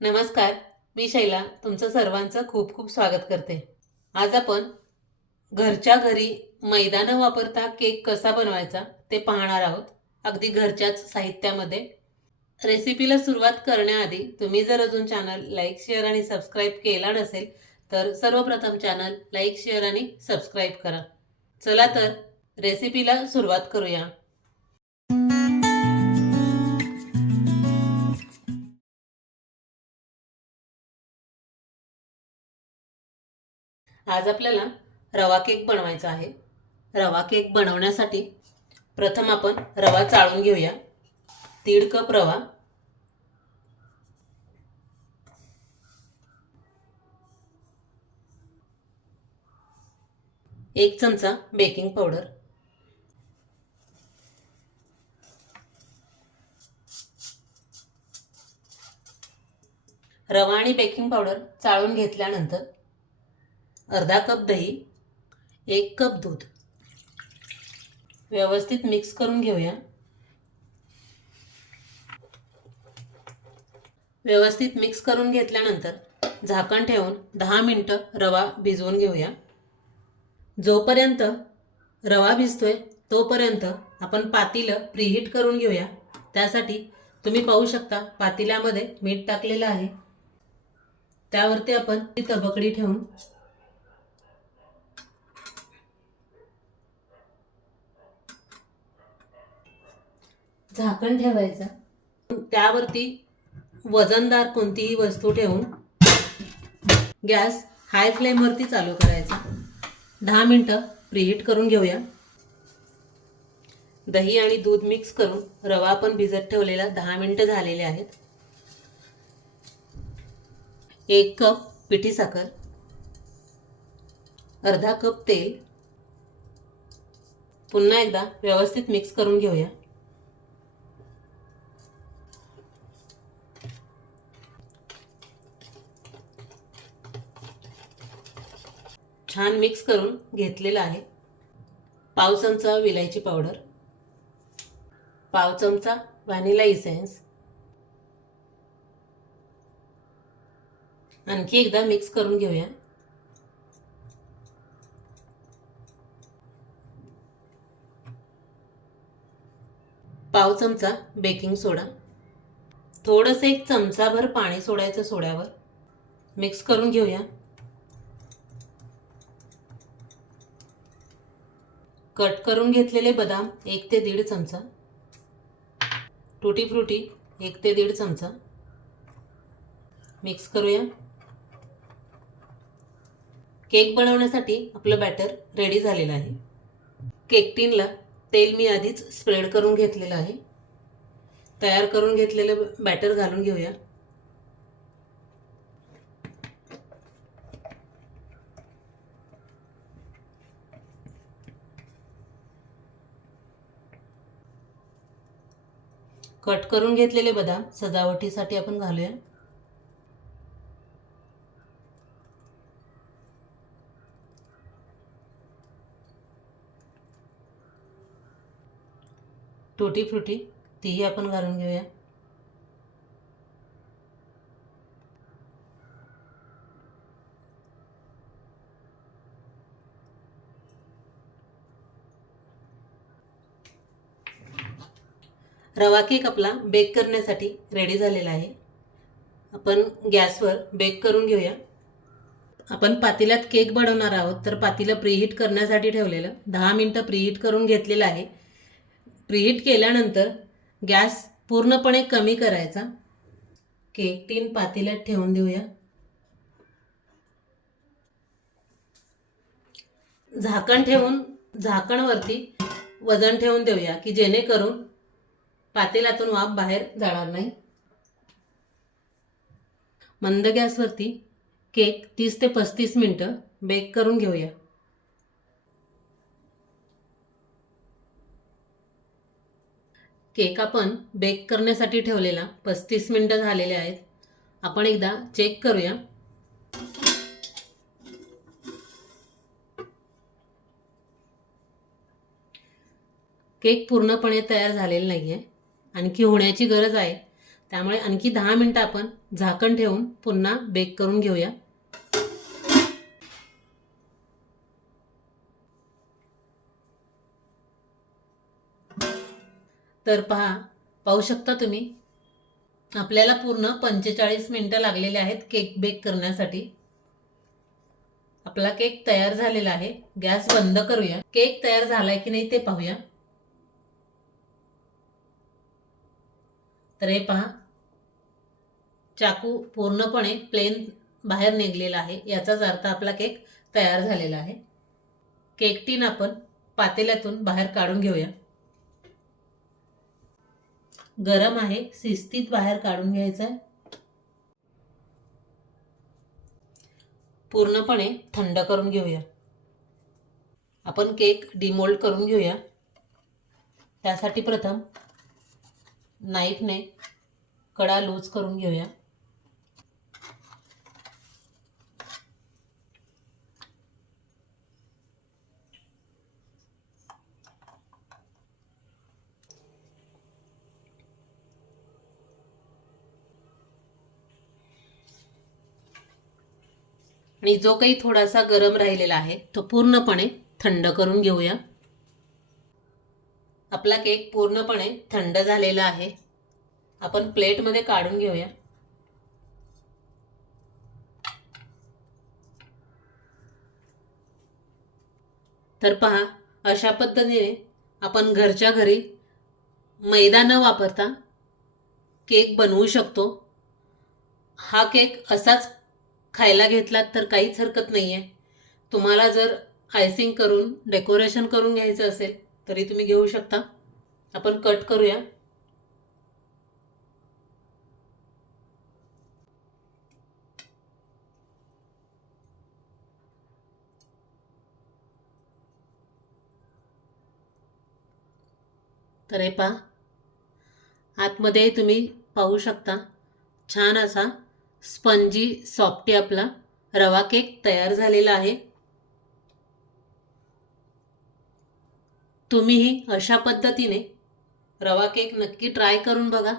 नमस्कार मी शैला. तुमचं सर्वांचं खूप खूप स्वागत करते. आज आपण घरच्या घरी मैदा न वापरता केक कसा बनवायचा ते पाहणार आहोत. अगदी घरच्याच साहित्यामध्ये. रेसिपीला सुरुवात करण्याआधी तुम्ही जर अजून चॅनल लाईक शेअर आणि सबस्क्राईब केला नसेल तर सर्वप्रथम चॅनल लाईक शेअर आणि सबस्क्राईब करा. चला तर रेसिपीला सुरुवात करूया. आज आपल्याला रवा केक बनवायचा आहे. रवा केक बनवण्यासाठी प्रथम आपण रवा चाळून घेऊया. दीड कप रवा. एक चमचा बेकिंग पावडर रवा आणि बेकिंग पावडर चाळून घेतल्यानंतर अर्धा कप दही एक कप दूध. व्यवस्थित मिक्स करून घेऊया. व्यवस्थित मिक्स करून घेतल्यानंतर झाकण ठेवून दहा मिनटं रवा भिजवून घेऊया. जोपर्यंत रवा भिजतोय तोपर्यंत आपण पातीलं प्रीहीट करून घेऊया. त्यासाठी तुम्ही पाहू शकता पातेल्यामध्ये मीठ टाकलेलं आहे. त्यावरती आपण ती तबकडी ठेवून झाकण ठेवायचं. त्यावरती वजनदार कोणतीही वस्तू ठेवून गॅस हाय फ्लेमवरती चालू करायचा. दहा मिनटं प्रीहीट करून घेऊया. दही आणि दूध मिक्स करून रवा पण भिजत ठेवलेला दहा मिनटं झालेले आहेत. एक कप पिठी साखर अर्धा कप तेल. पुन्हा एकदा व्यवस्थित मिक्स करून घेऊया. छान मिक्स करून घेतलेलं आहे. पाव चमचा विलायची पावडर पाव चमचा व्हॅनिला इसेन्स आणखी एकदा मिक्स करून घेऊया. पाव चमचा बेकिंग सोडा. थोडंसं एक चमचाभर पाणी सोडायचं सोड्यावर. मिक्स करून घेऊया. कट करून घेतलेले बदाम एक ते दीड चमचा. टुटी फ्रुटी एक ते दीड चमचा. मिक्स करूया. केक बनवण्यासाठी आपलं बॅटर रेडी झालेलं आहे. केक टीनला तेल मी आधीच स्प्रेड करून घेतलेलं आहे. तयार करून घेतलेलं बॅटर घालून घेऊया. कट करून घेतलेले बदाम सजावटीसाठी आपण घालूया. टोटी फ्रुटी तीही आपण घालून घेऊया. रवा केक आपला बेक करण्यासाठी रेडी झालेला आहे. आपण गॅसवर बेक करून घेऊया. आपण पातेल्यात केक बनवणार आहोत तर पातेलं प्रीहीट करण्यासाठी ठेवलेलं. दहा मिनटं प्रीहीट करून घेतलेलं आहे. प्रीहीट केल्यानंतर गॅस पूर्णपणे कमी करायचा. केक टीन पातेल्यात ठेवून देऊया. झाकण ठेवून झाकणवरती वजन ठेवून देऊया की जेणेकरून पातेलातून वाफ बाहेर जाणार नाही. मंद गॅसवरती केक तीस ते पस्तीस मिनटं बेक करून घेऊया. केक आपण बेक करण्यासाठी ठेवलेला पस्तीस मिनटं झालेले आहेत. आपण एकदा चेक करूया. केक पूर्णपणे तयार झालेला नाही आहे आणखी होण्याची गरज आहे. त्यामुळे आणखी दहा मिनटं आपण झाकण ठेवून पुन्हा बेक करून घेऊया. तर पहा पाहू शकता तुम्ही आपल्याला पूर्ण पंचेचाळीस मिनटं लागलेले आहेत केक बेक करण्यासाठी. आपला केक तयार झालेला आहे. गॅस बंद करूया. केक तयार झालाय की नाही ते पाहूया. तर हे पहा चाकू पूर्णपणे प्लेन बाहेर निघलेला आहे याचाच अर्थ आपला केक तयार झालेला आहे. केक टीन आपण पातेल्यातून बाहेर काढून घेऊया. गरम आहे शिस्तीत बाहेर काढून घ्यायचं आहे पूर्णपणे थंड करून घेऊया. आपण केक डिमोल्ड करून घेऊया. त्यासाठी प्रथम नाईफने कडा लूज करून घेऊया. आणि जो काही थोडासा गरम राहिलेला आहे तो पूर्णपणे थंड करून घेऊया. आपला केक पूर्णपणे थंड झालेला आहे. आपण प्लेटमध्ये काढून घेऊया. तर पहा अशा पद्धतीने आपण घरच्या घरी मैदा न वापरता केक बनवू शकतो. हा केक असाच खायला घेतलात तर काहीच हरकत नाही आहे तुम्हाला जर आयसिंग करून डेकोरेशन करून घ्यायचं असेल तरी तुम्ही घेऊ शकता. आपण कट करूया. तर हे पहा. आतमध्ये तुम्ही पाहू शकता. छान असा स्पंजी सॉफ्टी आपला रवा केक तयार झालेला आहे. तुम्हीही अशा पद्धतीने रवा केक नक्की ट्राय करून बघा.